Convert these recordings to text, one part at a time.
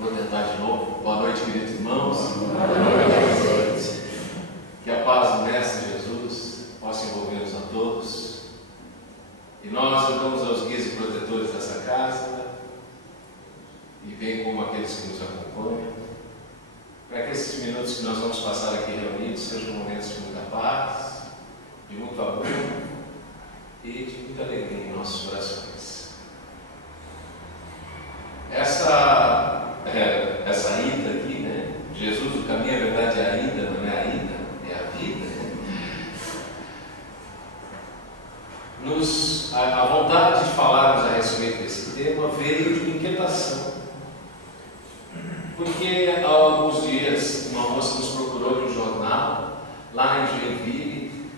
Vou tentar de novo. Boa noite, queridos irmãos. Boa noite. Que a paz do Mestre Jesus possa envolver-nos a todos. E nós oramos aos guias e protetores dessa casa, e bem como aqueles que nos acompanham, para que esses minutos que nós vamos passar aqui reunidos sejam momentos de muita paz, de muito amor e de muita alegria em nossos corações. Essa ida aqui, né? Jesus, o caminho, a verdade é a ida, não é a ida, é a vida. A vontade de falarmos a respeito desse tema veio de uma inquietação. Porque há alguns dias uma moça nos procurou de um jornal lá em Joinville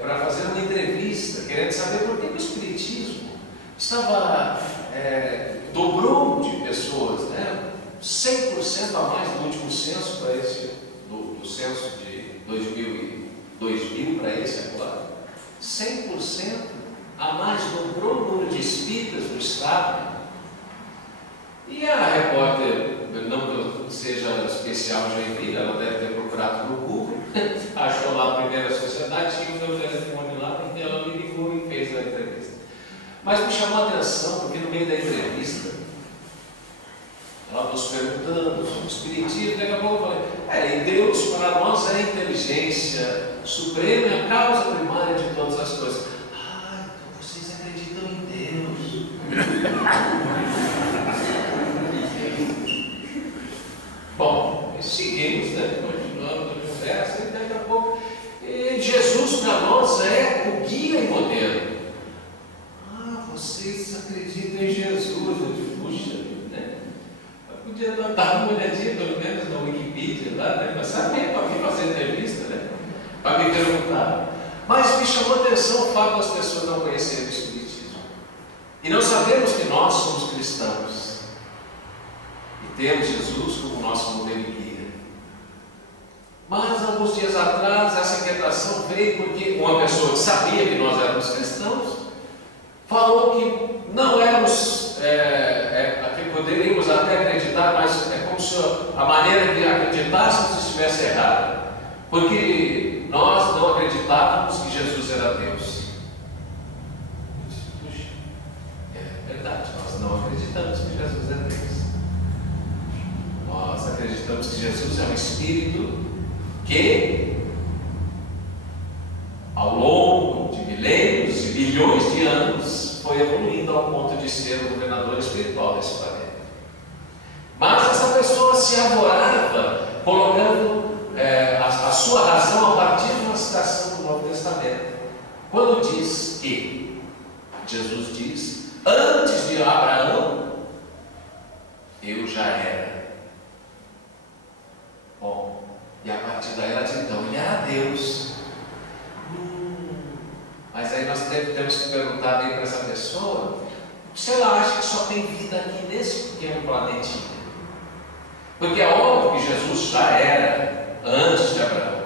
para fazer uma entrevista, querendo saber por que o Espiritismo dobrou de pessoas, né? 100% a mais do último censo para esse, do censo de 2000 para esse agora. 100% a mais dobrou o número de espíritas no estado. E a repórter, não que eu seja especial em Joinville, ela deve ter procurado no Google, achou lá a primeira sociedade, tinha o meu telefone lá, e ela me ligou e fez a entrevista. Mas me chamou a atenção, porque no meio da entrevista, ela nos perguntando sobre o Espiritismo, daqui a pouco eu falei, e Deus para nós é a inteligência suprema e a causa primária de todas as coisas. Ah, então vocês acreditam em Deus. Bom, seguimos, né? Continuando a conversa, e daqui a pouco, Jesus para nós é o guia e modelo. Ah, vocês acreditam em Jesus? Eu digo, puxa, né? Eu podia dar uma olhadinha, pelo menos, na Wikipedia lá, né? Para saber, para vir fazer entrevista, né? Para me perguntar. Mas me chamou a atenção o fato das pessoas não conhecerem o Espiritismo. E não sabemos que nós somos cristãos. E temos Jesus como nosso modelo e guia. Mas, alguns dias atrás, essa inquietação veio porque uma pessoa que sabia que nós éramos cristãos falou que não éramos, que poderíamos até acreditar, mas é como se a maneira de acreditássemos estivesse errada. Porque nós não acreditávamos que Jesus era Deus. Puxa, é verdade, nós não acreditamos que Jesus é Deus. Nós acreditamos que Jesus é um Espírito que, ao longo de milênios e bilhões de anos, foi evoluindo ao ponto de ser o governador espiritual desse planeta. Mas essa pessoa se arvorava, colocando a sua razão a partir de uma citação do Novo Testamento, quando diz que Jesus diz: antes de Abraão, eu já era. Bom, e a partir daí ela diz, então, ele era Deus. Mas aí nós temos que perguntar bem para essa pessoa se ela acha que só tem vida aqui nesse pequeno planetinha. Porque é óbvio que Jesus já era antes de Abraão.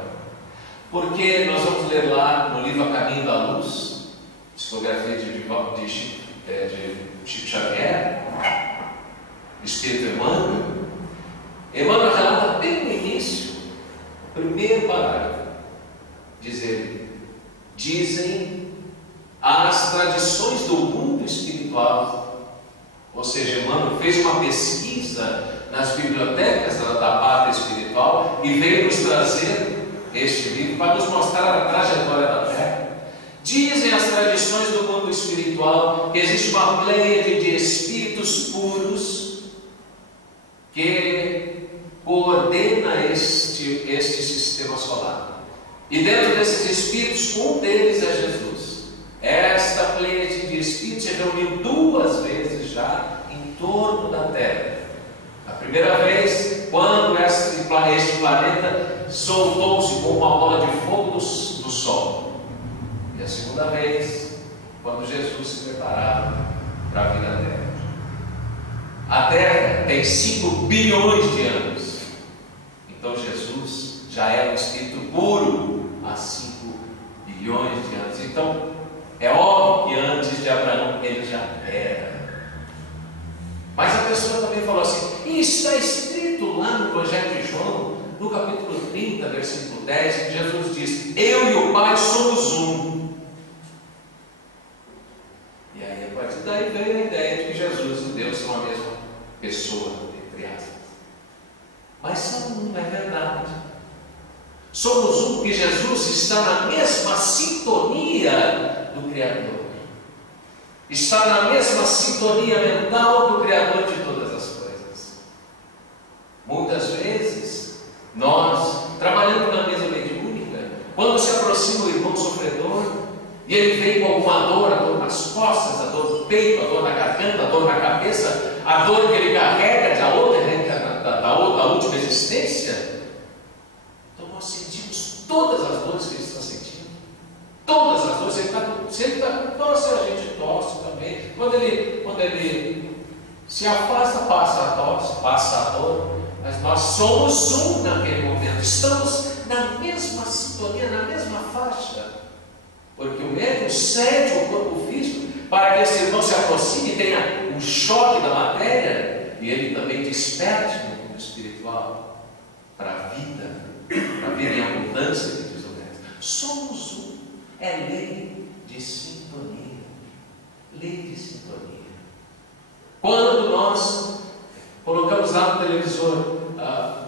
Porque nós vamos ler lá no livro A Caminho da Luz, psicografia de Chico Xavier, Espírito Emmanuel. Emmanuel relata bem no início, o primeiro parágrafo, diz ele: dizem as tradições do mundo espiritual, ou seja, Emmanuel fez uma pesquisa nas bibliotecas da pátria espiritual e veio nos trazer este livro para nos mostrar a trajetória da Terra. Dizem as tradições do mundo espiritual que existe uma pleiade de espíritos puros que coordena este sistema solar. E dentro desses espíritos, um deles é Jesus. Esta pleiade de espíritos se reuniu 2 vezes já em torno da Terra. A primeira vez, quando este planeta soltou-se com uma bola de fogo do Sol. E a segunda vez, quando Jesus se preparava para vir à Terra. A Terra tem 5 bilhões de anos. Então Jesus já era um espírito puro há 5 bilhões de anos. Então é óbvio que antes de Abraão ele já era. está escrito lá no Evangelho de João, no capítulo 30, versículo 10, que Jesus diz: eu e o Pai somos um. E aí, a partir daí veio a ideia de que Jesus e Deus são a mesma pessoa, entre aspas. Mas são um, é verdade. Somos um porque Jesus está na mesma sintonia do Criador. Está na mesma sintonia mental do Criador de todas as coisas. Muitas vezes, nós, trabalhando na mesa mediúnica, quando se aproxima o irmão sofredor, e ele vem com alguma dor, a dor nas costas, a dor no peito, a dor na garganta, a dor na cabeça, a dor que ele carrega da última existência, então nós sentimos todas as dores que ele está sentindo. Todas as dores. Se ele está com tosse, a gente tosse também. Quando ele se afasta, passa a tosse, passa a dor. Mas nós somos um naquele momento. Estamos na mesma sintonia, na mesma faixa. Porque o médium cede ao corpo físico para que esse irmão se aproxime e tenha um choque da matéria e ele também desperte no mundo espiritual para a vida em abundância, que diz o mestre. Somos um. É lei de sintonia. Lei de sintonia. Quando nós colocamos lá no televisor, a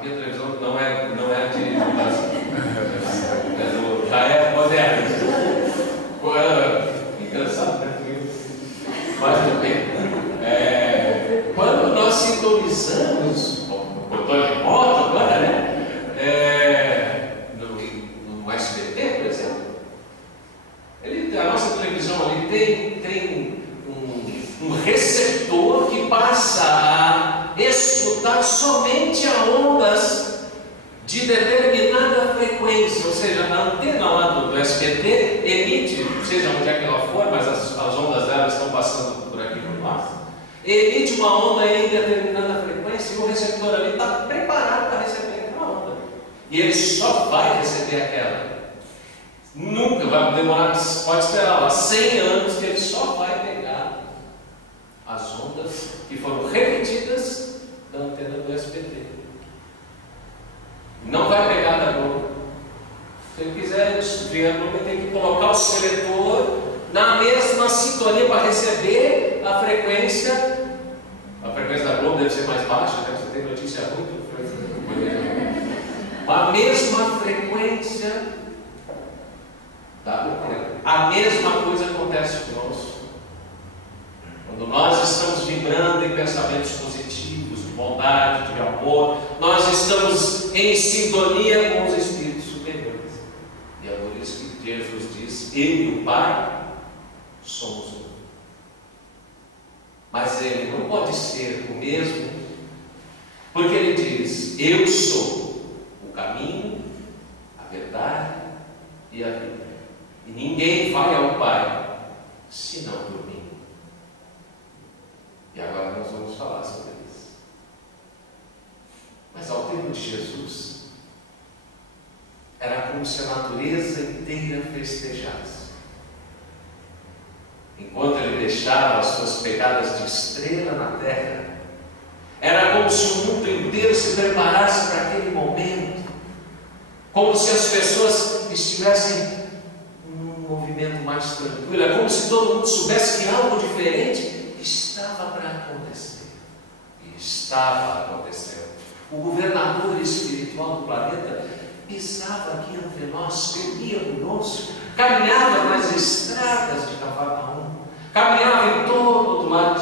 minha televisão não é de já é moderna. Engraçado, né? Mas também, quando nós sintonizamos o controle remoto agora, né? No SBT, por exemplo, a nossa televisão ali tem um receptor que passa a escutar somente a ondas de determinada frequência, ou seja, a antena lá do SBT emite, seja onde é que ela for, mas as ondas dela estão passando por aqui por nós, emite uma onda em determinada frequência e o receptor ali está preparado para receber aquela onda. E ele só vai receber aquela. Nunca vai demorar, pode esperar lá 100 anos que ele só vai pegar as ondas que foram repetidas da antena do SBT. Não vai pegar da Globo. Se ele quiser ver a Globo, ele tem que colocar o seletor na mesma sintonia para receber a frequência. A frequência da Globo deve ser mais baixa, né? Você tem notícia ruim. A mesma frequência da Globo. A mesma coisa acontece conosco. Quando nós estamos vibrando em pensamentos positivos, de bondade, de amor, nós estamos em sintonia com os espíritos superiores. E é por isso que Jesus diz: eu e o Pai somos um. Mas ele não pode ser o mesmo, porque ele diz: eu sou o caminho, a verdade e a vida. E ninguém vai ao Pai senão por mim. E agora nós vamos falar sobre isso. Mas ao tempo de Jesus, era como se a natureza inteira festejasse. Enquanto ele deixava as suas pegadas de estrela na terra, era como se o mundo inteiro se preparasse para aquele momento, como se as pessoas estivessem num movimento mais tranquilo, é como se todo mundo soubesse que algo diferente estava para acontecer. E estava acontecendo. O governador espiritual do planeta pisava aqui entre nós, comia conosco, caminhava nas estradas de Cafarnaum, caminhava em todo o lado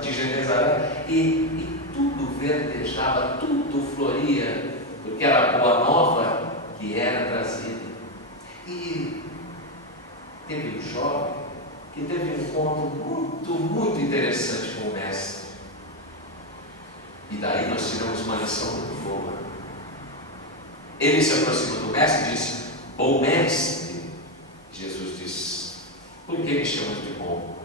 de Genezaré, e tudo verdejava, tudo floria, porque era a boa nova que era trazida. E teve um jovem que teve um encontro muito interessante com o mestre. E daí nós tivemos uma lição muito boa. Ele se aproximou do mestre e disse: bom mestre. Jesus disse: por que me chamas de bom?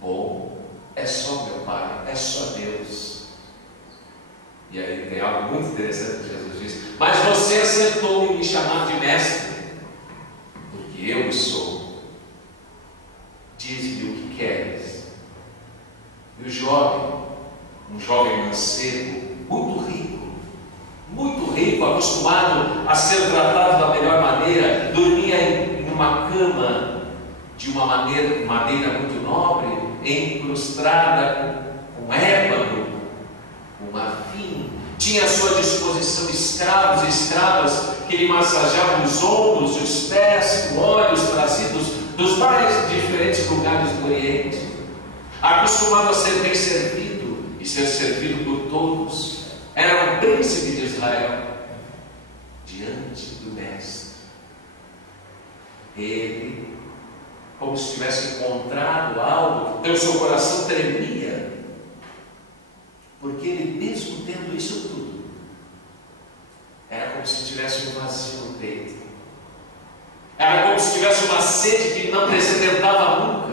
Bom é só meu Pai, é só Deus. E aí tem algo muito interessante que Jesus disse: mas você acertou em me chamar de mestre, porque eu sou. Diz-me o que queres. E o jovem, um jovem mancebo, muito rico, acostumado a ser tratado da melhor maneira, dormia em uma cama de uma madeira muito nobre, incrustada com ébano, com marfim. Tinha à sua disposição escravos e escravas que lhe massageavam os ombros e os pés, com óleos trazidos dos mais diferentes lugares do Oriente. Acostumado a ser bem servido e ser servido por todos, era um príncipe de Israel diante do mestre. Ele, como se tivesse encontrado algo, então seu coração tremia, porque ele, mesmo tendo isso tudo, era como se tivesse um vazio no peito. Era como se tivesse uma sede que não precedentava nunca.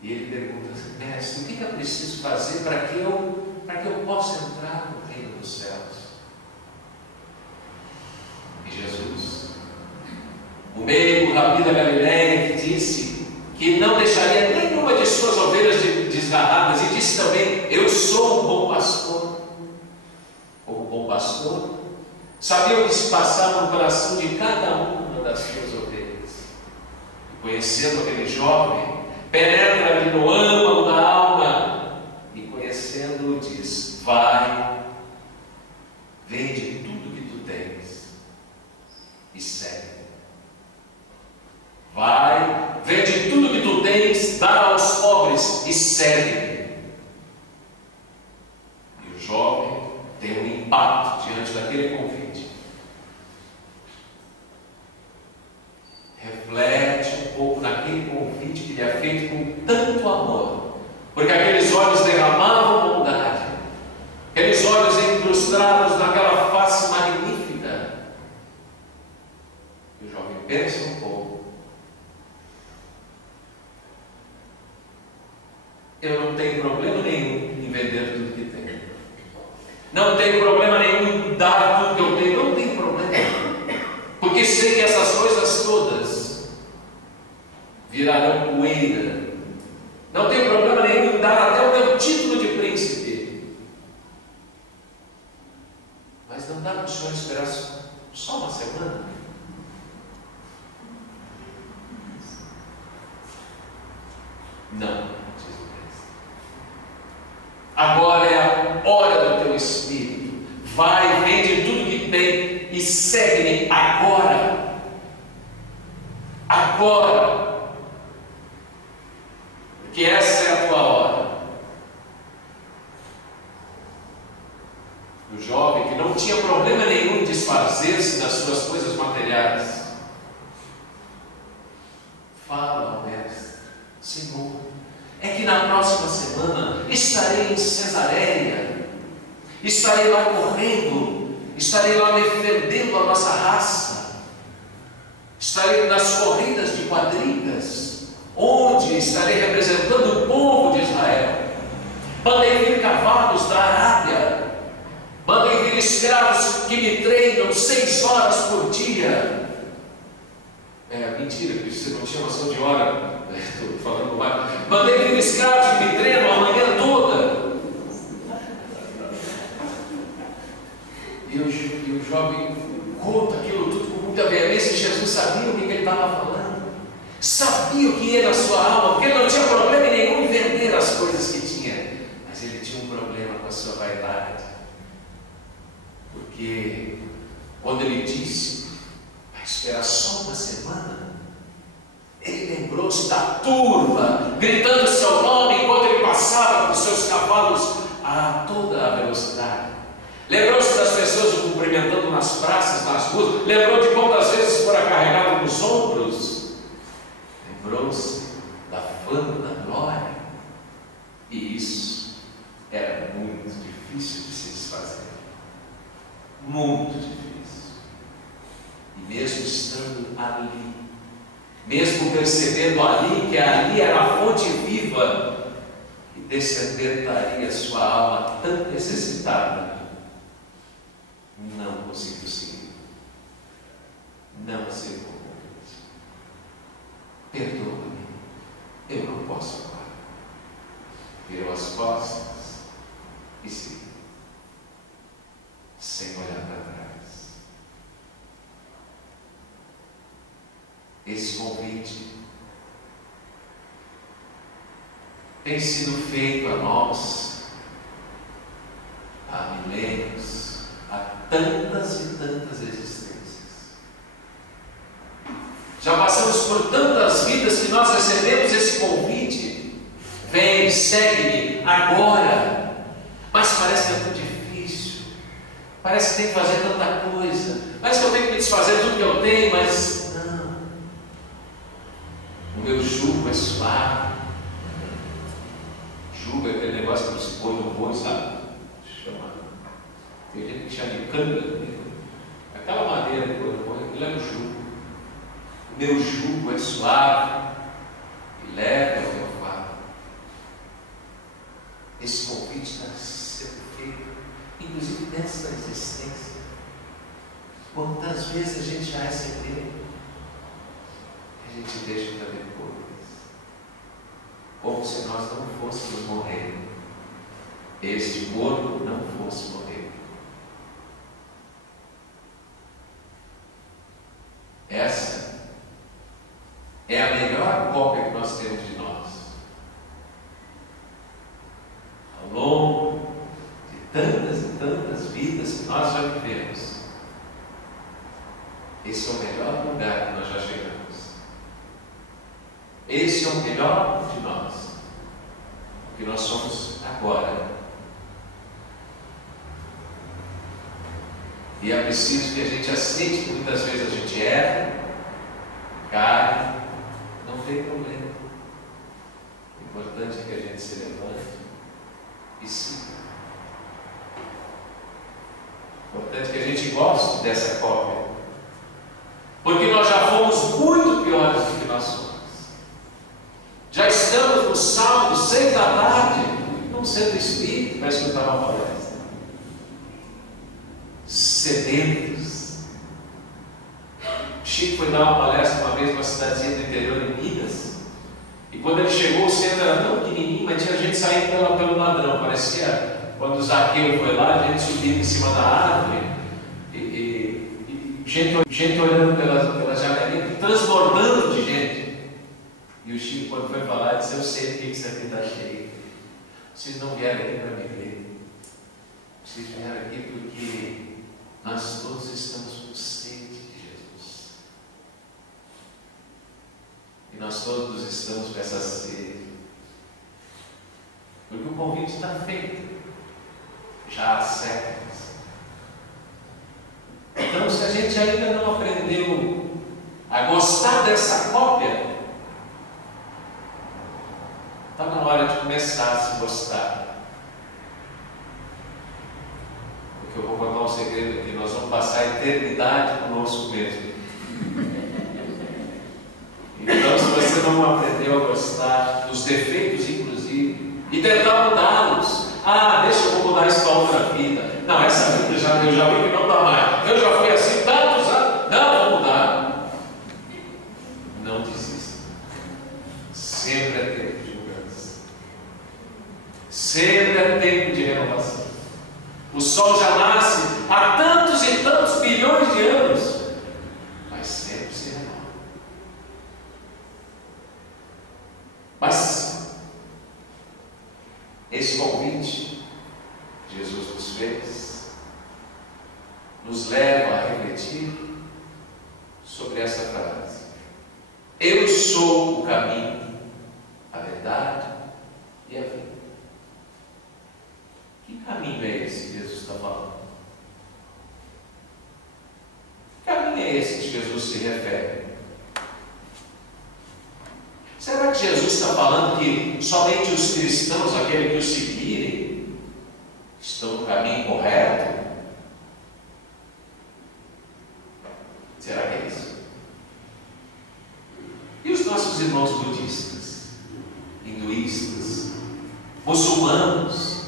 E ele pergunta assim: mestre, o que eu preciso fazer para que eu possa entrar no reino dos céus? E Jesus, o meio rabi da Galileia, que disse que não deixaria nenhuma de suas ovelhas desgarradas, e disse também: eu sou um bom pastor. Como bom pastor, sabia o que se passava no coração de cada uma das suas ovelhas. E conhecendo aquele jovem, penetra-lhe no âmago da alma, e conhecendo-o diz: vai, vende tudo que tu tens e segue. Vai, vende tudo que tu tens, dá aos pobres e segue. E o jovem tem um impacto diante daquele convite. Reflete um pouco naquele convite que lhe é feito com tanto amor, porque aqueles olhos derramavam bondade, aqueles olhos incrustados naquela face magnífica. E o jovem pensa um pouco: eu não tenho problema nenhum em vender tudo que tenho, não tenho problema nenhum em dar tudo que eu tenho, não tenho problema, porque sei que essas coisas todas virarão poeira. Não tenho problema nenhum em dar até o meu título de príncipe, mas não dá para o senhor esperar só uma semana? Não. Agora é a hora do teu espírito. Vai, vende tudo que tem e segue-me agora. Agora. Porque essa é a tua hora. O jovem, que não tinha problema nenhum em desfazer-se das suas coisas materiais, fala ao mestre: Senhor, é que na próxima semana estarei em Cesareia, estarei lá correndo, estarei lá defendendo a nossa raça, estarei nas corridas de quadrigas, onde estarei representando o povo de Israel. Mandei vir cavalos da Arábia, mandei vir escravos que me treinam 6 horas por dia. Mentira, porque você não tinha noção de hora. Estou falando mais. Mandei vir escravos que me treinam a manhã toda. E o jovem conta aquilo tudo com muita veemência. Jesus sabia o que ele estava falando, sabia o que ia na sua alma, porque ele não tinha problema nenhum em vender as coisas que tinha, mas ele tinha um problema com a sua vaidade. Porque quando ele disse: vai esperar só uma semana, ele lembrou-se da turba gritando seu nome enquanto ele passava com seus cavalos a toda a velocidade. Lembrou-se das pessoas o cumprimentando nas praças, nas ruas. Lembrou de quantas vezes fora carregado nos ombros. Lembrou-se da fama, da glória. E isso era muito difícil de se desfazer. Muito difícil. E mesmo estando ali, mesmo percebendo ali que ali era a fonte viva que descendentaria sua alma tão necessitada, não conseguiu seguir, não aceitou. Perdoa-me, eu não posso agora. as costas e siga, sem olhar para trás. Esse convite tem sido feito a nós há milênios, há tantas e tantas existências. Já passamos por tantas vidas que nós recebemos esse convite: vem, segue-me agora. Mas parece que é tão difícil, parece que tem que fazer tanta coisa, parece que eu tenho que me desfazer de tudo que eu tenho, mas não. O meu jugo é suave. Jugo é aquele negócio que você põe no boi, sabe? Chama. Tem gente que chama de canga. Aquela madeira que põe no boi, aquilo é o jugo. O meu jugo é suave e leve ao meu fardo. Esse convite está sendo feito, inclusive nessa existência. Quantas vezes a gente já recebeu, a gente deixa para depois, como se nós não fôssemos morrer, este corpo não fosse morrer. Essa é a melhor cópia que nós temos de nós. Ao longo de tantas e tantas vidas que nós já vivemos, esse é o melhor lugar que nós já chegamos. Esse é o melhor de nós, o que nós somos agora. E é preciso que a gente aceite que muitas vezes a gente erra, cai, não tem problema. O importante é que a gente se levante e siga. O importante é que a gente goste dessa cópia, porque nós já fomos muito piores do que nós somos. Já estamos no sábado, 6 da tarde, num centro espírita para escutar uma palestra. Sedentos. Chico foi dar uma palestra uma vez numa cidadezinha do interior de Minas, e quando ele chegou, o centro era tão pequenininho, mas tinha gente saindo pelo ladrão. Parecia quando o Zaqueu foi lá, a gente subindo em cima da árvore, e gente olhando pela janelinha, transbordando de gente. E o Chico, quando foi falar, disse: eu sei porque isso aqui está cheio. Vocês não vieram aqui para me ver, vocês vieram aqui porque nós todos estamos com sede de Jesus. E nós todos estamos com essa sede, porque o convite está feito já há séculos. Então, se a gente ainda não aprendeu a gostar dessa cópia, está na hora de começar a se gostar. Porque eu vou contar um segredo aqui: nós vamos passar a eternidade conosco mesmo. Então, se você não aprendeu a gostar dos defeitos, inclusive, e tentar mudá-los, deixa eu vou mudar isso para outra vida. Não, essa vida eu já vi que não dá mais. Eu já fui assim tantos anos. Não, vou mudar. Não desista. Sempre é tempo de mudança. Sempre é tempo de renovação. O sol já nasce há tantos e tantos bilhões de anos, mas sempre se renova. Mas esse convite que Jesus nos fez nos leva a refletir sobre essa frase: eu sou o caminho, a verdade e a vida. Que caminho é esse que Jesus está falando? Que caminho é esse que Jesus se refere? Será que Jesus está falando que somente os cristãos, aqueles que o seguirem, estão no caminho correto? Será que é isso? E os nossos irmãos budistas, hinduístas, muçulmanos?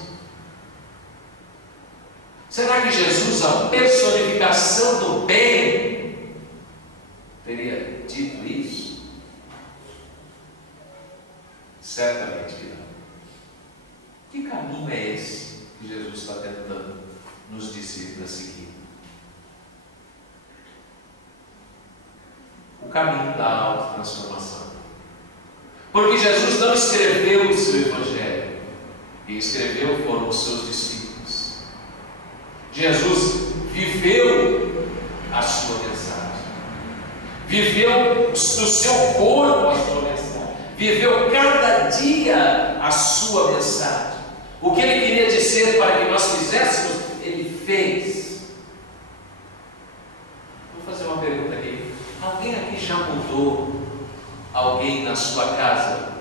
Será que Jesus, a personificação do bem, teria dito isso? Certamente que não. Que caminho é esse que Jesus está tentando nos dizer a seguir? O caminho da autotransformação. Porque Jesus não escreveu o seu Evangelho. Quem escreveu foram os seus discípulos. Jesus viveu a sua mensagem. Viveu no seu corpo a sua mensagem. Viveu cada dia a sua mensagem. O que ele queria dizer para que nós fizéssemos, ele fez. Vou fazer uma pergunta aqui. Alguém aqui já mudou alguém na sua casa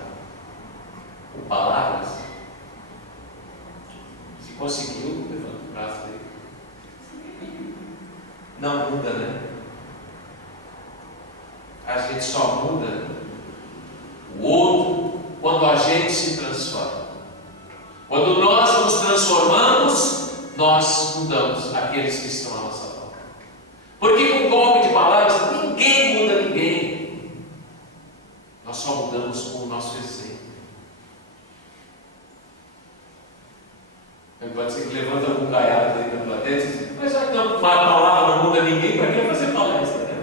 com palavras? Se conseguiu, levanta o braço aí. Não muda, né? A gente só muda o outro quando a gente se transforma. Quando nós nos transformamos, nós mudamos aqueles que estão à nossa volta. Porque com um golpe de palavras, ninguém muda ninguém. Nós só mudamos com o nosso exemplo. Pode ser que levanta algum caiado aí na plateia e diz, mas já que a palavra não muda ninguém, para que fazer palestra? Né?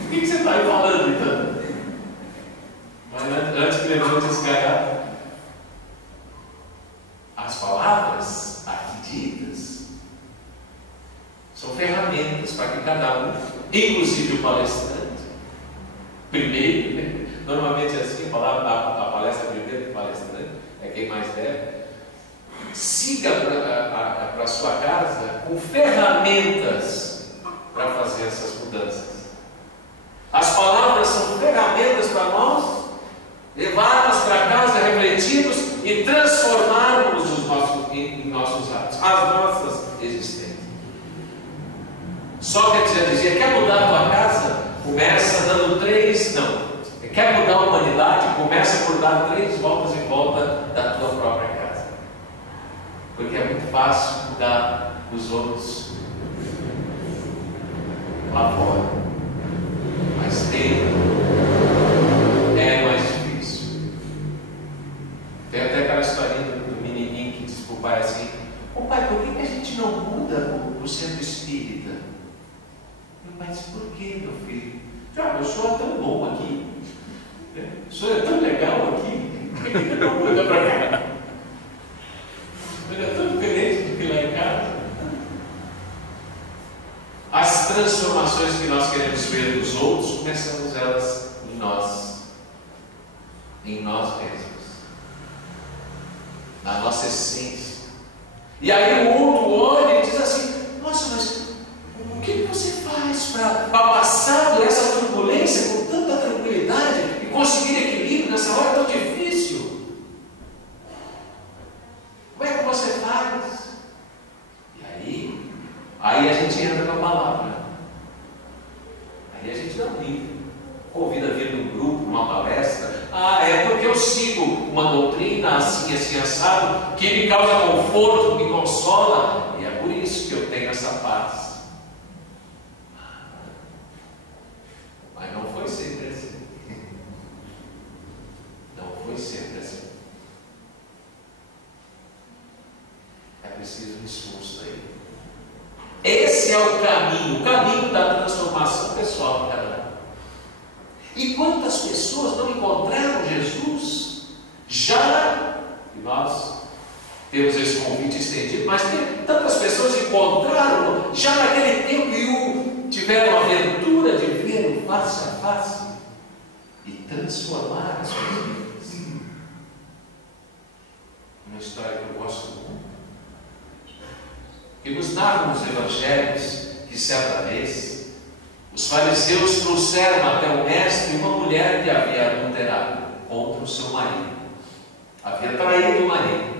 O que você está aí falando então? Mas antes que levante esse caiado, as palavras aqui ditas são ferramentas para que cada um, inclusive o palestrante, primeiro, né? Normalmente é assim, a palestra primeiro, o palestrante é quem mais deve, siga para a sua casa com ferramentas para fazer essas mudanças. As palavras são ferramentas para nós levarmos para casa, refletirmos e transformarmos em nossos atos, as nossas existências. Sócrates já dizia, quer mudar a tua casa? Começa dando 3, não. Quer mudar a humanidade? Começa por dar 3 voltas em volta da tua própria casa. Porque é muito fácil mudar os outros lá fora. Mas dentro é mais difícil. Tem até aquela historinha do menininho que diz para o pai assim, ô pai, por que a gente não muda para o centro espírita? Meu pai disse, por que, meu filho? Ah, o senhor é tão bom aqui. O senhor é tão legal aqui. Por que ele não muda para cá? Ele é tão diferente do que lá em casa. As transformações que nós queremos ver dos outros, começamos elas em nós mesmos, na nossa essência. E aí o outro olha e diz assim, nossa, mas o que você faz para passar por essa turbulência com tanta tranquilidade e conseguir equilíbrio nessa hora tão difícil? Como é que você faz? E aí a gente entra na palavra. Aí a gente dá um livro, convida a vir num grupo, numa palestra. Ah, é porque eu sigo uma doutrina assim, assim, assado, que me causa conforto, me consola, e é por isso que eu tenho essa paz. Mas não foi sempre assim. Não foi sempre assim. É preciso um esforço aí. Esse é o caminho da transformação pessoal de cada um. E quantas pessoas não encontraram Jesus? Já, e nós temos esse convite estendido, mas tem tantas pessoas que encontraram já naquele tempo e tiveram a aventura de ver o face a face e transformar as suas vidas. Uma história que eu gosto muito, que nos narra nos evangelhos que certa vez os fariseus trouxeram até o mestre uma mulher que havia adulterado contra o seu marido, havia traído o marido.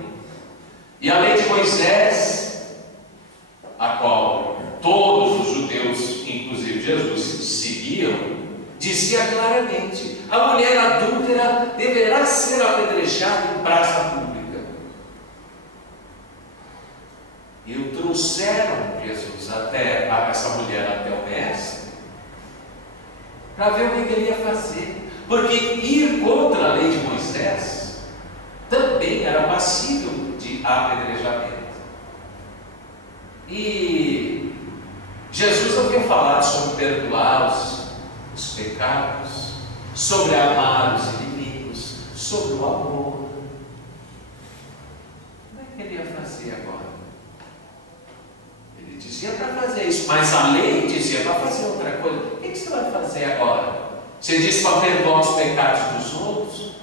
E a lei de Moisés, a qual todos os judeus, inclusive Jesus, seguiam, dizia claramente: a mulher adúltera deverá ser apedrejada em praça pública. E o trouxeram Jesus até essa mulher até o mestre para ver o que ele ia fazer, porque ir contra a lei de Moisés também era passível de apedrejamento. E Jesus havia falado sobre perdoar os pecados, sobre amar os inimigos, sobre o amor. Como é que ele ia fazer agora? Ele dizia para fazer isso, mas a lei dizia para fazer outra coisa. O que você vai fazer agora? Você disse para perdoar os pecados dos outros?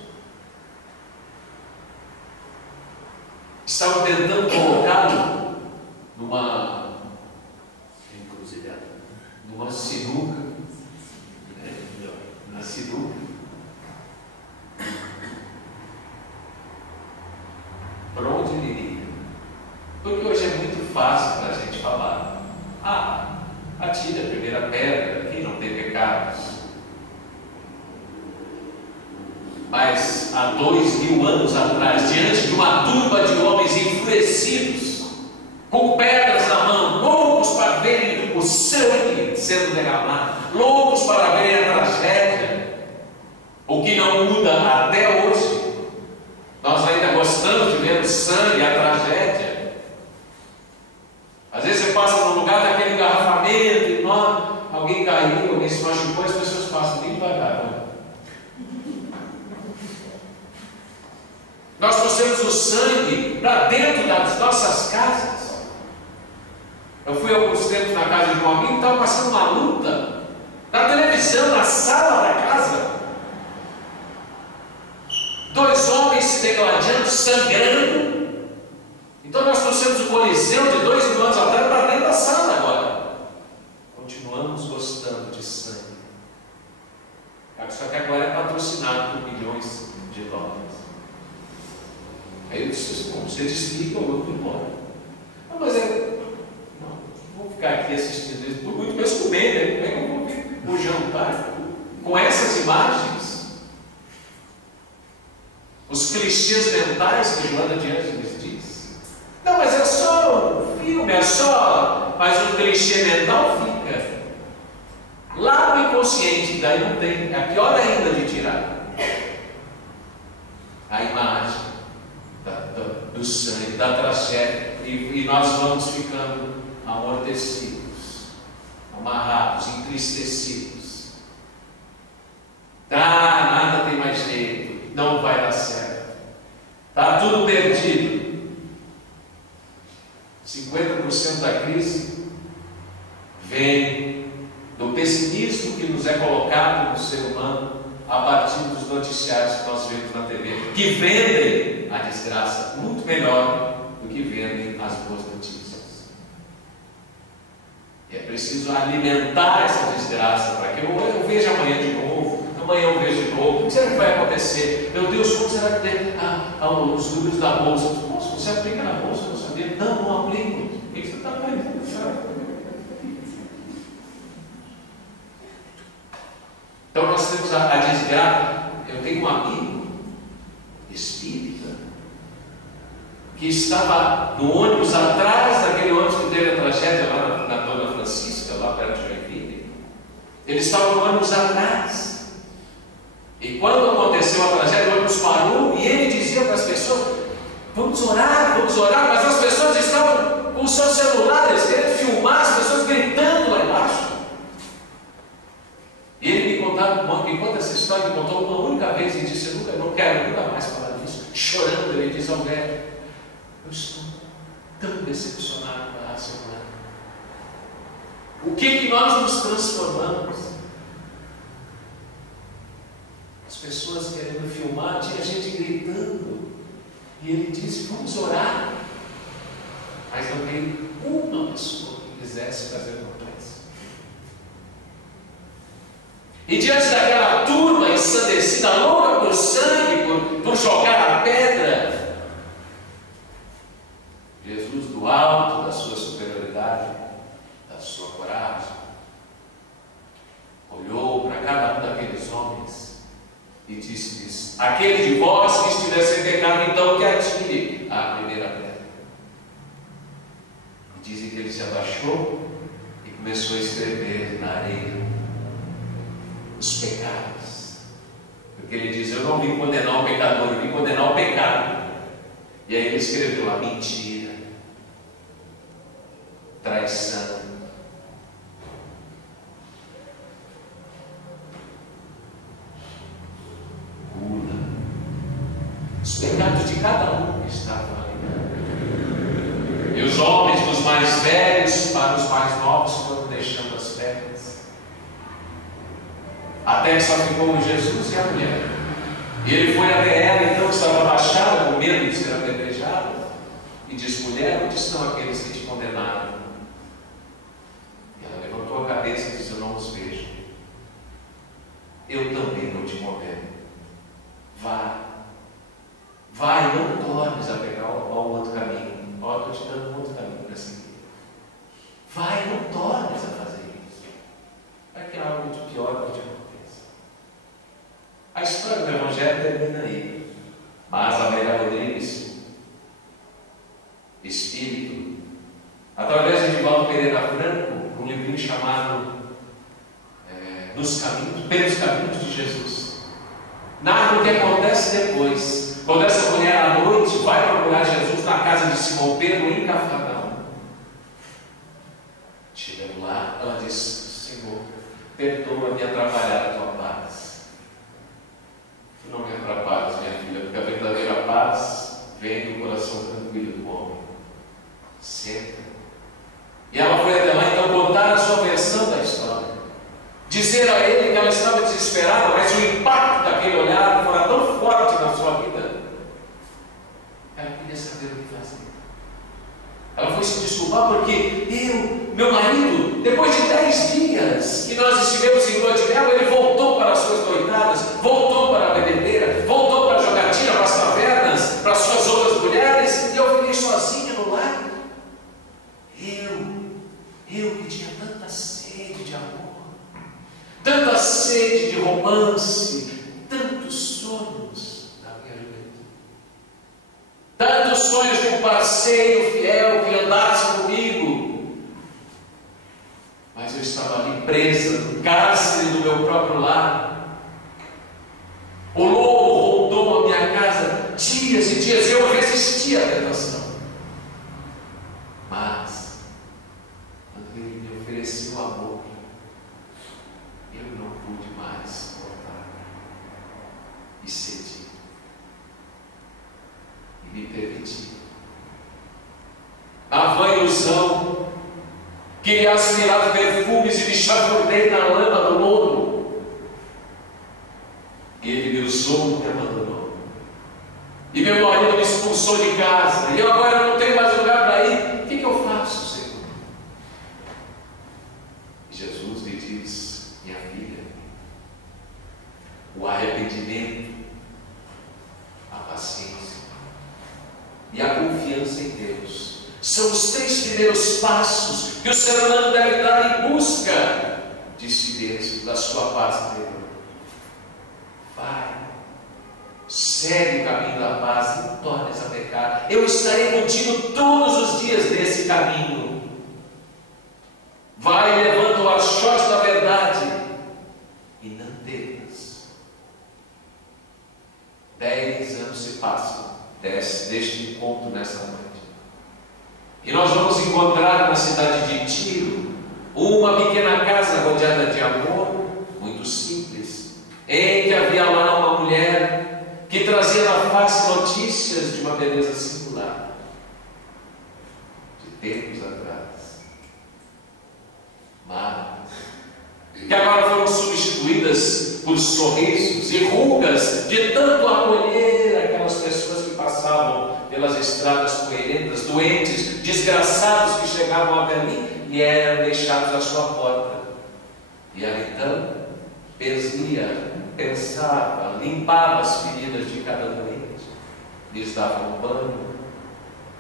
Estavam tentando colocá-lo numa sinuca, né? Na sinuca. Para onde ele iria? Porque hoje é muito fácil para a gente falar: atira a primeira pedra, quem não tem pecados. Mas há 2000 anos atrás, diante de uma turba de homens enfurecidos, com pedras na mão, loucos para verem o sangue sendo derramado, loucos para verem a tragédia, o que não muda até hoje. Nós ainda gostamos de ver o sangue e a tragédia. Às vezes você passa num lugar daquele engarrafamento enorme, alguém caiu, alguém se machucou, as pessoas passam bem devagar. Nós trouxemos o sangue para dentro das nossas casas. Eu fui há alguns tempos na casa de um amigo que estava passando uma luta na televisão, na sala da casa. 2 homens se degladiando, sangrando. Então nós trouxemos o Coliseu de 2000 anos atrás para dentro da sala agora. Continuamos gostando de sangue. Só que agora é patrocinado por milhões de dólares. Aí eu disse: bom, você desliga ou eu vou embora. Não, mas não vou ficar aqui assistindo isso, por muito menos comer, né? Como é que eu vou vir o jantar com essas imagens? Os clichês mentais que Joana de Ângeles diz. Não, mas é só um filme, é só. Mas o clichê mental fica lá no inconsciente, daí não tem. É pior ainda de tirar a imagem do sangue, da tragédia, e nós vamos ficando amortecidos, amarrados, entristecidos. Nada tem mais jeito, não vai dar certo, está tudo perdido. 50% da crise vem do pessimismo que nos é colocado no ser humano a partir dos noticiários que nós vemos na TV, que vendem a desgraça muito melhor do que vendem as boas notícias. E é preciso alimentar essa desgraça para que eu veja amanhã de novo, eu vejo de novo. O que será que vai acontecer? Meu Deus, como será que tem os números da bolsa? Nossa, você aplica na bolsa, não sabia? Não aplico. O que você está fazendo? Então nós temos a desgraça. Eu tenho um amigo espírita que estava no ônibus atrás daquele ônibus que teve a tragédia lá na Dona Francisca, lá perto de Joinville. Ele estava no ônibus atrás. E quando aconteceu a tragédia, o ônibus parou e ele dizia para as pessoas: vamos orar, mas as pessoas estavam com os seus celulares querendo filmar, as pessoas gritando lá embaixo. E ele me conta essa história, me contou uma única vez e disse: eu não quero nunca mais falar disso. Chorando, ele diz ao velho: eu estou tão decepcionado com a raça humana. O que nós nos transformamos? As pessoas querendo filmar, tinha gente gritando. E ele disse: vamos orar. Mas não veio uma pessoa que quisesse fazer uma prece. E diante daquela turma ensandecida, louca por sangue, por jogar a pedra, Jesus, do alto da sua superioridade, da sua coragem, olhou para cada um daqueles homens e disse-lhes: aquele de vós que estiver sem pecado, então que atire a primeira pedra. E dizem que ele se abaixou e começou a escrever na areia os pecados. Porque ele diz: eu não vim condenar o pecador, eu vim condenar o pecado. E aí ele escreveu lá: mentira, traição, gula, os pecados de cada um estavam ali. E os homens dos mais velhos para os mais novos foram deixando as pedras, até que só ficou Jesus e a mulher. E ele foi até ela, então, que estava abaixada, com medo de ser apedrejada, e disse: mulher, onde estão aqueles que te condenaram? E ela levantou a cabeça e disse: eu não os vejo. Eu também não te condeno. Vai, não tornes a pegar o outro caminho. Ó, estou te dando um outro caminho para seguir. Vai, não tornes a fazer isso. Vai que algo muito pior que te aconteça. A história do Evangelho termina aí. Mas a Amélia Rodrigues, Espírito, através de Divaldo Pereira Franco, um livrinho chamado Pelos Caminhos de Jesus, narra o que acontece depois. Quando essa mulher à noite vai procurar Jesus na casa de Simão Pedro em Cafarnaum. Chegando lá, ela diz: Senhor, perdoa-me atrapalhar a tua paz. Tu não me atrapalhas, minha filha, porque a verdadeira paz vem do coração tranquilo do homem. Senta. E ela foi até lá então contar a sua versão da história. Dizer a ele que ela estava desesperada, mas o impacto daquele olhar fora tão forte na sua vida. Ela queria saber o que fazer. Ela foi se desculpar porque meu marido, depois de 10 dias que nós estivemos em lua de mel, ele voltou para as suas noitadas, voltou para a bebedeira, voltou para a jogatina, para as tavernas, para as suas outras mulheres, e eu fiquei sozinha no lar. Eu que tinha tanta sede de amor, tanta sede de romance, tantos sonhos na minha juventude, tantos sonhos de um parceiro fiel que andasse comigo, mas eu estava ali presa no cárcere do meu próprio lar. O lobo rondou a minha casa dias e dias, e eu resisti à tentação. Mas quando ele me ofereceu amor, eu não pude mais voltar, e cedi, e me permiti. Na vã ilusão, queria aspirar perfumes e me chafurdei na lama do lodo. E ele me usou e me abandonou. E meu marido me expulsou de casa, e eu agora não tenho mais lugar para ir. O que eu faço, Senhor? E Jesus lhe diz: minha filha, o arrependimento, a paciência e a confiança em Deus são os 3 primeiros passos que o ser humano deve dar em busca de si mesmo, da sua paz interior. Vai, segue o caminho da paz, não tornes a pecar. Eu estarei contigo todos os dias nesse caminho. Vai, levanta o achote da verdade e não temas. 10 anos se passam deste encontro nessa noite. E nós vamos encontrar na cidade de Tiro uma pequena casa rodeada de amor, muito simples, em que havia lá uma mulher que trazia na face notícias de uma beleza singular, de tempos atrás, mas que agora foram substituídas por sorrisos e rugas de tanto acolher aquelas pessoas que passavam pelas estradas poeirentas, doentes, desgraçados que chegavam até mim e eram deixados à sua porta. E ela então pensava, limpava as feridas de cada doente, lhes dava um banho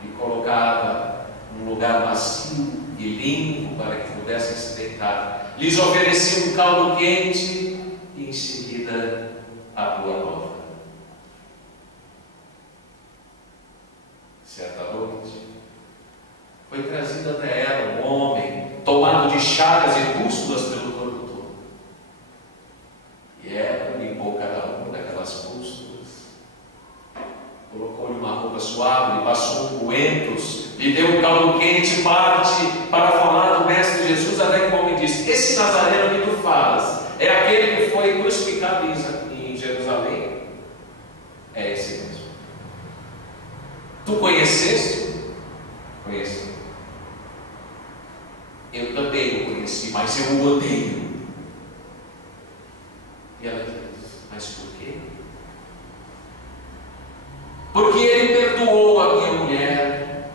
e colocava num lugar macio e limpo para que pudessem se deitar, lhes oferecia um caldo quente e em seguida a boa nova. Certa noite foi trazido até ela um homem tomado de chagas e pústulas pelo corpo todo, e ela limpou cada uma daquelas lhe deu um caldo quente, parte para falar do Mestre Jesus, até que o homem disse: esse Nazareno que tu falas é aquele que foi crucificado em Jerusalém? É esse mesmo. Tu conheceste? Conheci. Eu também o conheci, mas eu o odeio. E ela diz: mas por quê? Porque ele perdoou a minha mulher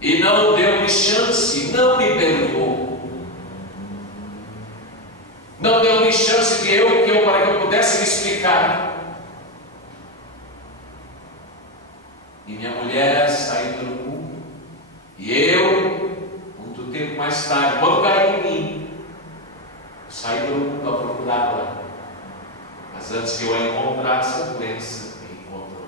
e não deu-me chance, não me perdoou. Não deu-me chance para que eu pudesse me explicar. E minha mulher saiu pelo mundo. E eu, muito tempo mais tarde, quando caiu em mim, saí pelo mundo a procurá-la. Mas antes que eu a encontrasse, a doença me encontrou.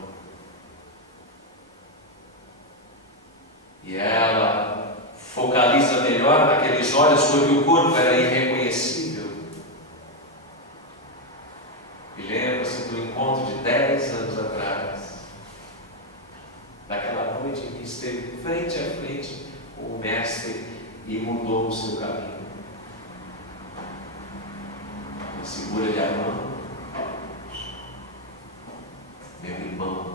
E ela focaliza melhor naqueles olhos, porque o corpo era irreconhecível. E lembra-se do encontro de 10 anos atrás, daquela noite em que esteve frente a frente com o Mestre e mudou o seu caminho. Segura-lhe a mão: meu irmão.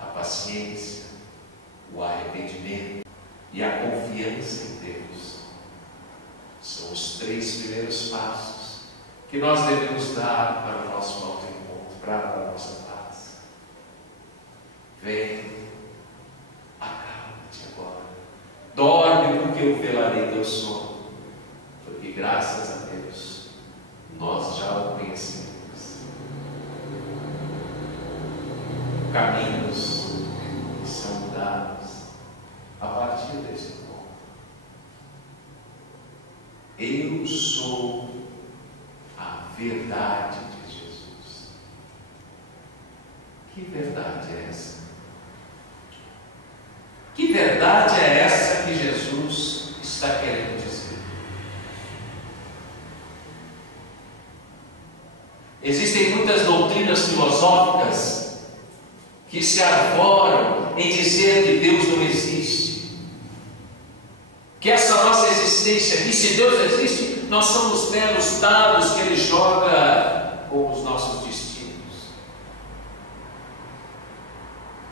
A paciência, o arrependimento e a confiança em Deus são os 3 primeiros passos que nós devemos dar para o nosso autoencontro, para a nossa paz. Vem, acalma-te agora, dorme, porque eu velarei teu sono, porque graças a Deus nós já o conhecemos. Caminhos são mudados a partir desse ponto. Eu sou a verdade de Jesus. Que verdade é essa? Que verdade é essa que Jesus está querendo dizer? Existem muitas doutrinas filosóficas que se arvoram em dizer que Deus não existe, que essa nossa existência, e se Deus existe, nós somos meros dados que Ele joga com os nossos destinos.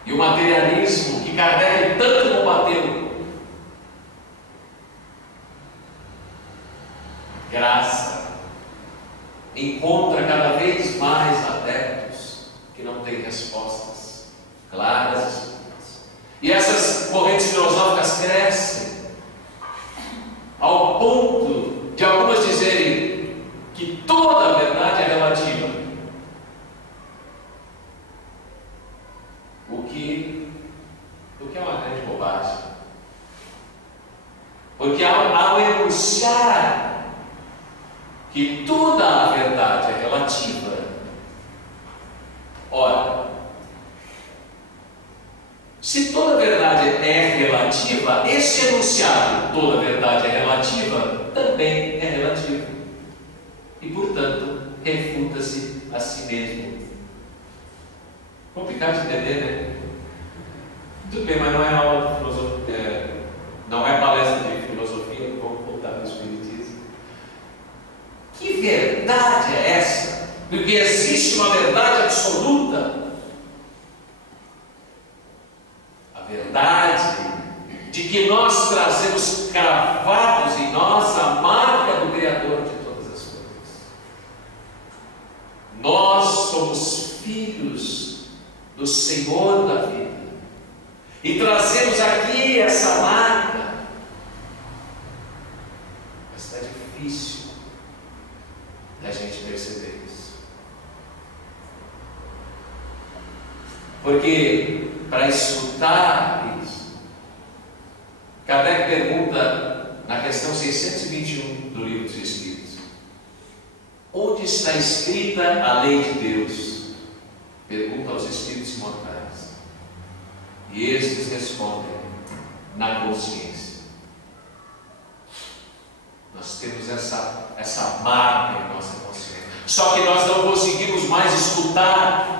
E o materialismo que Kardec tanto combateu, graça, encontra cada vez mais adeptos que não têm respostas claras e simples. E essas correntes filosóficas crescem ao ponto de algumas dizerem que toda a verdade é relativa, o que é uma grande bobagem, porque ao enunciar que toda a verdade é relativa, ora, se toda verdade é relativa, esse enunciado, toda verdade é relativa, também é relativo. E, portanto, refuta-se a si mesmo. Complicado de entender, né? Tudo bem, mas não é aula de filosofia, não é palestra de filosofia, vamos voltar para o Espiritismo. Que verdade é essa? Porque existe uma verdade absoluta. Verdade de que nós trazemos cravados em nós a marca do Criador de todas as coisas. Nós somos filhos do Senhor da vida e trazemos aqui essa marca, mas está difícil da gente perceber isso, porque para escutar isso, Kardec pergunta na questão 621 do Livro dos Espíritos: onde está escrita a lei de Deus? Pergunta aos espíritos imortais. E estes respondem: na consciência. Nós temos essa marca em nossa consciência. Só que nós não conseguimos mais escutar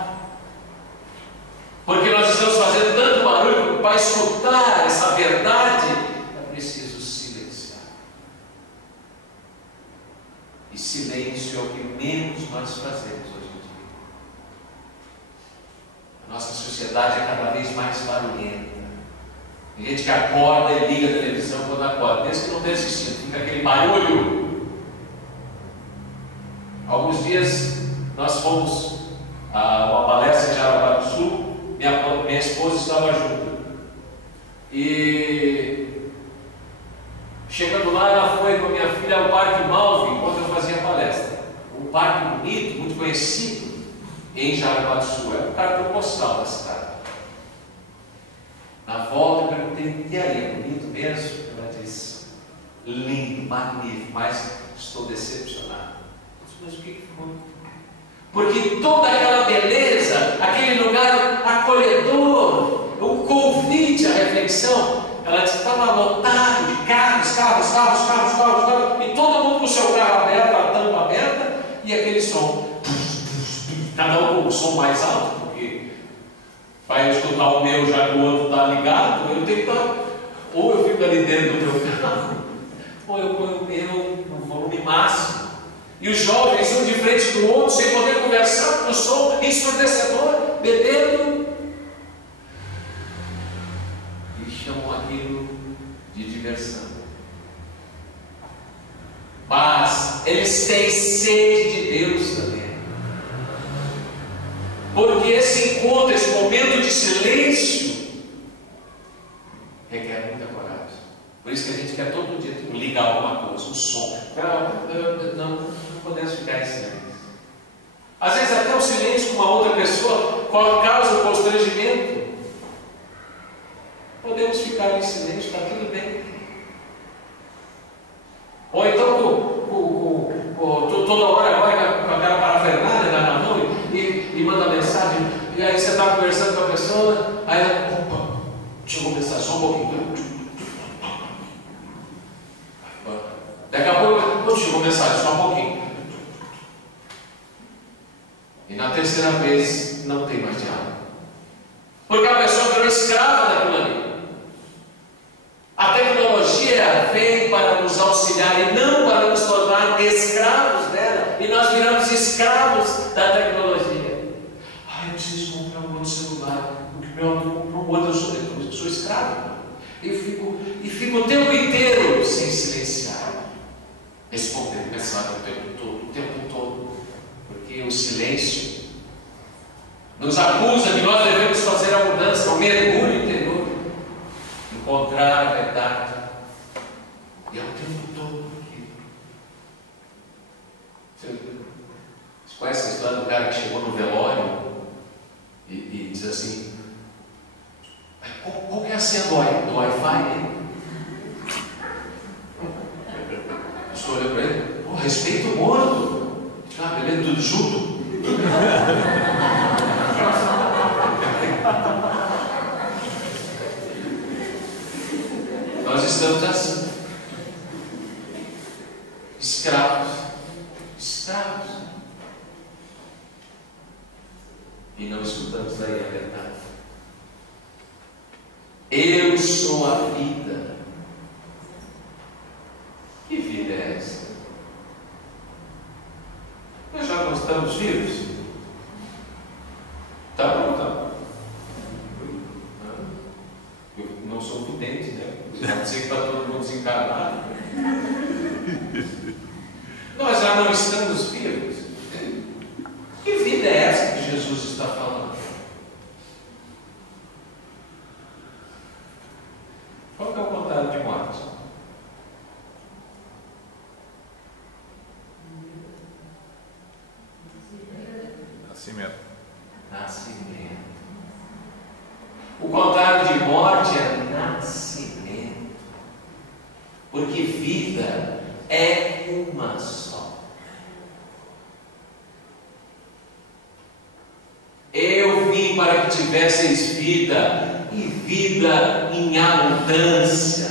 para escutar essa verdade, é preciso silenciar. E silêncio é o que menos nós fazemos hoje em dia. A nossa sociedade é cada vez mais barulhenta. Tem gente que acorda e liga a televisão quando acorda, mesmo que não esteja assistindo, fica aquele barulho. Alguns dias nós fomos a uma palestra em Jaraguá do Sul, minha esposa estava junto. E chegando lá, ela foi com a minha filha ao Parque Malve, enquanto eu fazia a palestra. Um parque bonito, muito conhecido em Jaraguá do Sul, é o cartão postal da cidade. Na volta eu perguntei: e aí, é bonito mesmo? Ela disse: lindo, magnífico, mas estou decepcionado. Mas o que foi? Porque toda aquela beleza, aquele lugar acolhedor, o convite à reflexão, ela estava lotado de carros, e todo mundo com o seu carro aberto, a tampa aberta, e aquele som, cada um com o som mais alto, porque vai escutar o meu já que o outro está ligado, eu tenho que estar, ou eu fico ali dentro do meu carro, ou eu ponho o meu no volume máximo. E os jovens, um de frente do outro, sem poder conversar, porque o som ensurdecedor, bebendo. E chamam aquilo de diversão. Mas eles têm sede de Deus também. Porque esse encontro, esse momento de silêncio, requer muita coragem. Por isso que a gente quer todo dia ligar alguma coisa, um som. Não podemos ficar em silêncio. Às vezes até o silêncio com uma outra pessoa causa um constrangimento. Podemos ficar em silêncio, está tudo bem. Ou então toda hora vai com aquela parafernália na mão e manda mensagem, e aí você está conversando com a pessoa, aí ela, opa, chegou mensagem, só um pouquinho. Daqui a pouco chegou mensagem, só um pouquinho. E na terceira vez não tem mais diálogo. Porque a pessoa virou escrava daquilo ali. A tecnologia veio para nos auxiliar e não para nos tornar escravos dela. E nós viramos escravos da tecnologia. Eu preciso comprar um outro celular, porque meu amigo comprou um outro, eu sou escravo. Eu fico o tempo inteiro sem silenciar. Respondendo mensagem o tempo todo. Porque o silêncio nos acusa que nós devemos fazer a mudança, o mergulho interior, encontrar a verdade. E é o tempo todo aqui. Você conhece a história do cara que chegou no velório e diz assim: qual que é a senha do Wi-Fi? Estou olhando para ele: respeito o morto. Beleza, tudo junto. Nós estamos assim, escravos, e não escutamos aí a verdade. Eu sou a vida. Que vida é essa? Nós já não estamos vivos? Tá bom, tá. Eu não sou vidente, né? Pode ser que está todo mundo desencarnado. Nós já não estamos vivos. Que vida é essa que Jesus está falando? Qual que é o contrário de morte? Nascimento. O contrário de morte é nascimento. Porque vida é uma só. Eu vim para que tivesseis vida, e vida em abundância.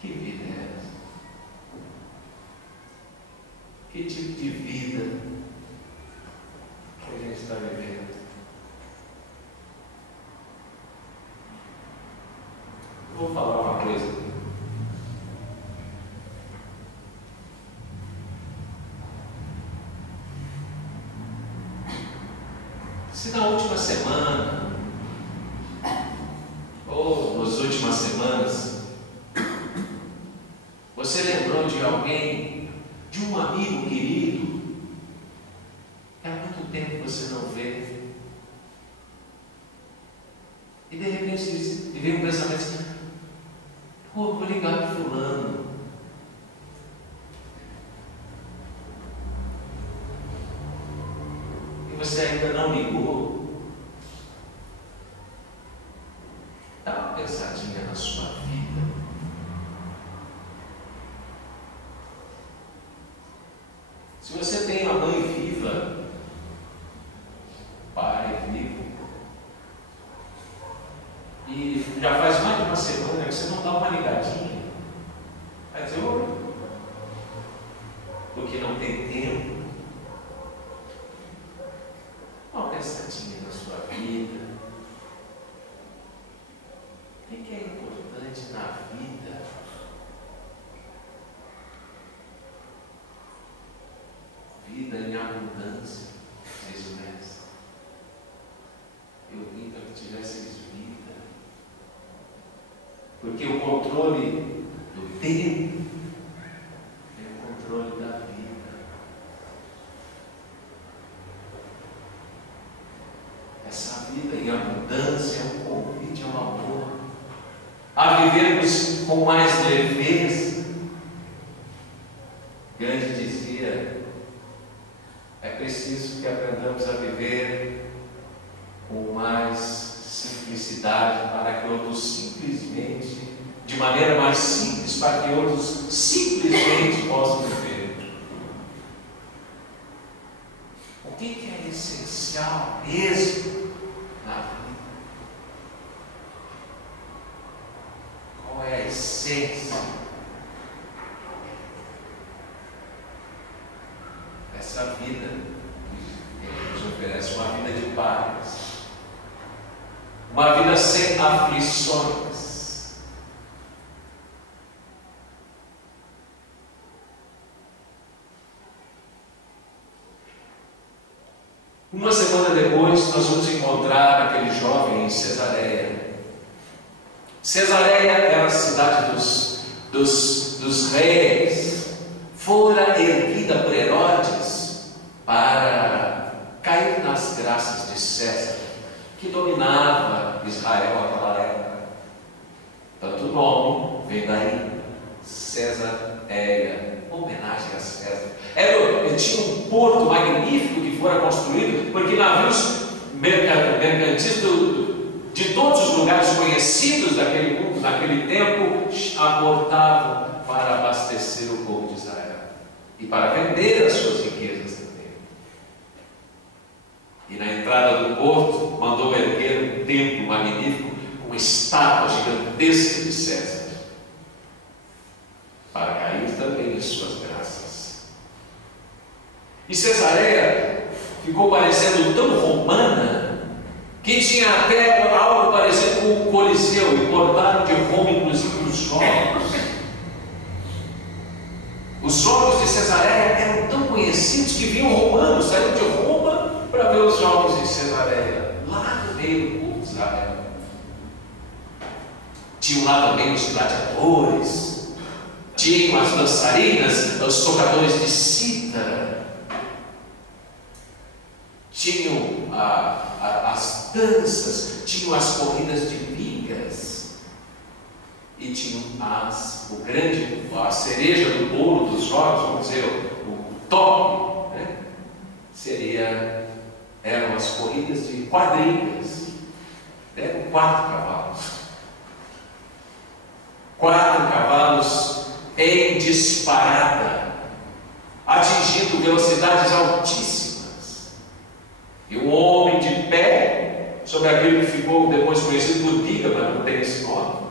Que vida é essa? Que tipo de vida que a gente está vivendo? vou falar uma coisa. Se na última semana, ou nas últimas semanas, você lembrou de alguém, de um amigo querido, que há muito tempo você não vê, e de repente vem um pensamento assim: pô, vou ligar para fulano. E você ainda não ligou, dá uma pensadinha na sua vida. Se você tem uma mãe viva, pai vivo, e já faz mais de uma semana que você não dá uma ligadinha, vai dizer: oi, porque não tem tempo. Dá uma pensadinha na sua vida. O que é importante na vida? Vida em abundância, diz o Mestre. Eu vim para que tivesses vida. Porque o controle do tempo é o controle da vida. Essa vida em abundância é um convite ao amor, a vivermos com mais leveza. Gandhi dizia: é preciso que aprendamos a viver com mais simplicidade, para que outros simplesmente, de maneira mais simples, para que outros simplesmente possam viver. O que é essencial mesmo na vida? Qual é a essência? Essa vida que nos oferece uma vida de paz, uma vida sem aflições. Uma semana depois, nós vamos encontrar aquele jovem em Cesareia. Cesareia era a cidade dos reis. Fora erguida por Herodes para cair nas graças de César, que dominava Israel naquela época. Tanto o nome vem daí, Cesareia, homenagem a César. Tinha um porto magnífico que fora construído, porque navios mercantis de todos os lugares conhecidos daquele mundo, naquele tempo, aportavam para abastecer o povo de Israel e para vender as suas riquezas também. E na entrada do porto mandou erguer um templo magnífico, uma estátua gigantesca de César, para cair também em suas graças. E Cesareia ficou parecendo tão romana que tinha até algo parecido com o Coliseu, importaram de Roma inclusive os jogos. Os jogos de Cesareia eram tão conhecidos que vinham romanos, saíram de Roma para ver os jogos em Cesareia, lá no meio do povo de Israel. Tinham lá também os gladiadores, tinham as dançarinas, os tocadores de cítara, tinham as danças, tinham as corridas de migas, e tinham a cereja do bolo dos jogos, vamos dizer, o top, né? Eram as corridas de quadrigas. Eram 4 cavalos. 4 cavalos em disparada, atingindo velocidades altíssimas. E um homem de pé, sobre aquele que ficou depois conhecido por biga, mas não tem esse nome.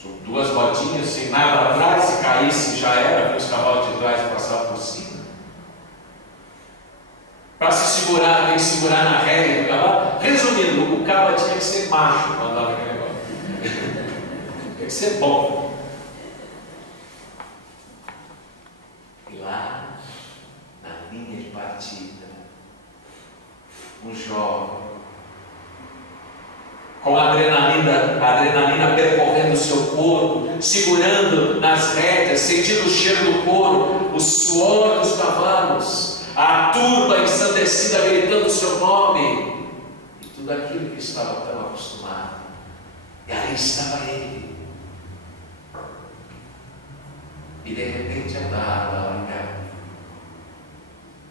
São 2 rodinhas, sem nada atrás, se caísse já era, porque os cavalos de trás passavam por cima. Para se segurar, tem que segurar na rédea do cavalo. Resumindo, o cavalo tinha que ser macho para andar naquele negócio. ser bom. E lá, na linha de partida, um jovem, com a adrenalina percorrendo o seu corpo, segurando nas rédeas, sentindo o cheiro do couro, o suor dos cavalos, a turba ensandecida gritando o seu nome, e tudo aquilo que estava tão acostumado. E ali estava ele. E de repente andava a largada.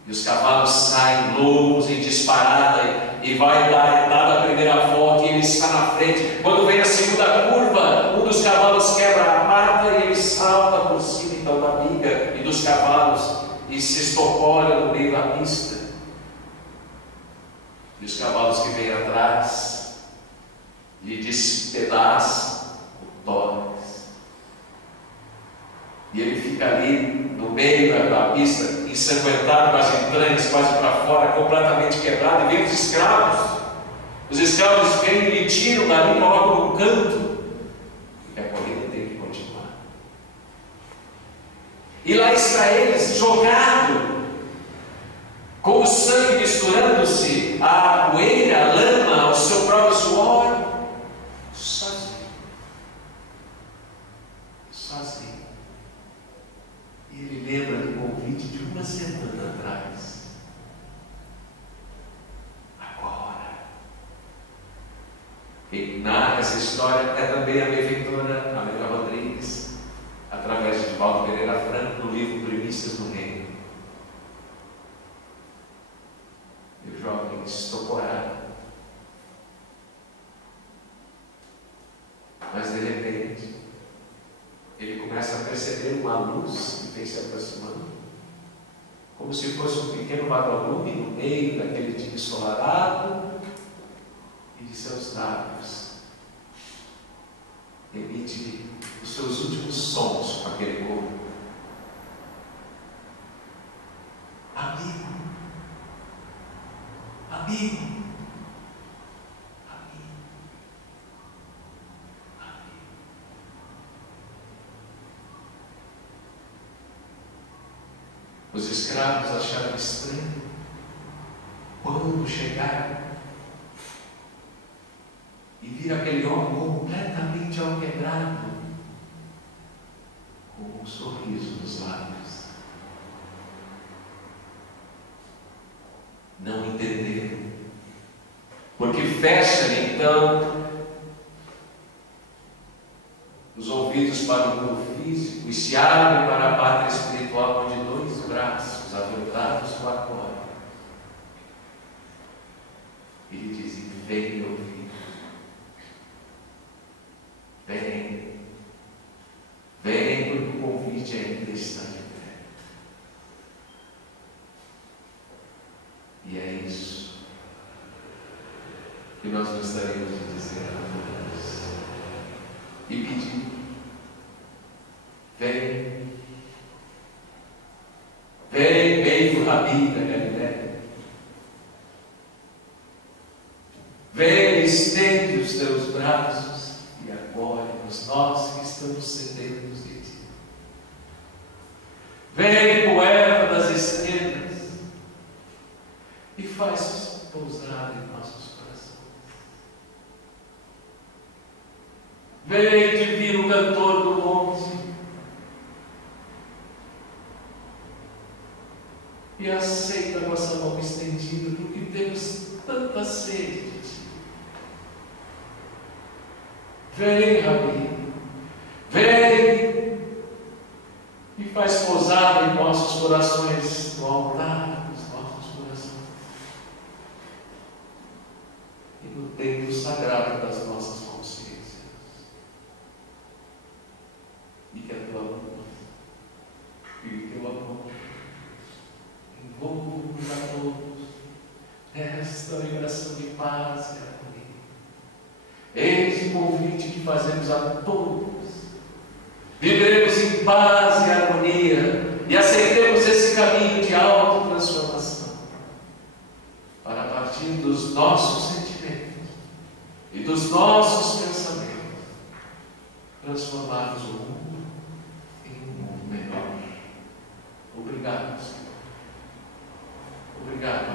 E os cavalos saem loucos em disparada e vai dar a primeira volta e ele está na frente. Quando vem a segunda curva, um dos cavalos quebra a pata e ele salta por cima então da biga e dos cavalos e se estocolha no meio da pista. E os cavalos que vêm atrás lhe despedaçam o tórax. E ele fica ali no meio da pista, ensanguentado, com as entranhas quase para fora, completamente quebrado, e vem os escravos. Os escravos vêm e lhe tiram dali, colocam no canto, e a corrida tem que continuar. E lá está ele, jogado, com o sangue misturando-se à poeira, à lama, ao seu próprio suor, sozinho. Sozinho. E ele lembra do convite de uma semana atrás. Agora. Quem narra essa história é também a benfeitora Amélia Rodrigues, através de Valdo Pereira Franco, no livro Primícias do Reino. E o jovem estocorado. Mas de repente, ele começa a perceber uma luz que vem se aproximando, como se fosse um pequeno vagalume no meio daquele dia ensolarado, e de seus lábios emite os seus últimos sons com aquele corpo. Amigo, amigo. Os escravos acharam estranho quando chegaram e viram aquele homem completamente alquebrado, com um sorriso nos lábios. Não entenderam, porque fecham então os ouvidos para o mundo físico e se abrem para a pátria espiritual, onde dois braços avelutados o acolhem. E lhe dizem: vem meu filho, vem, vem, porque o convite ainda está de pé. E é isso que nós gostaríamos de dizer a todos e pedir: vem, vem, vem, Rabi da Galileia, vem, estende os teus braços e acolhe-nos, nós que estamos sedentos de ti. Vem, poeta das estrelas, e faz pousar em nossos corações. Vem, divino cantor do monte, e aceita a nossa mão estendida, porque temos tanta sede de ti. Vem, Rabi, vem, e faz pousada em nossos corações, no altar dos nossos corações, e no templo sagrado das nossas consciências. E que a tua luz e o teu amor envolva a todos nesta vibração de paz e harmonia. Eis o convite que fazemos a todos. Viveremos em paz e harmonia e aceitemos esse caminho de autotransformação para, a partir dos nossos sentimentos e dos nossos pensamentos, transformarmos o mundo em um mundo melhor. Obrigado, Senhor. Obrigado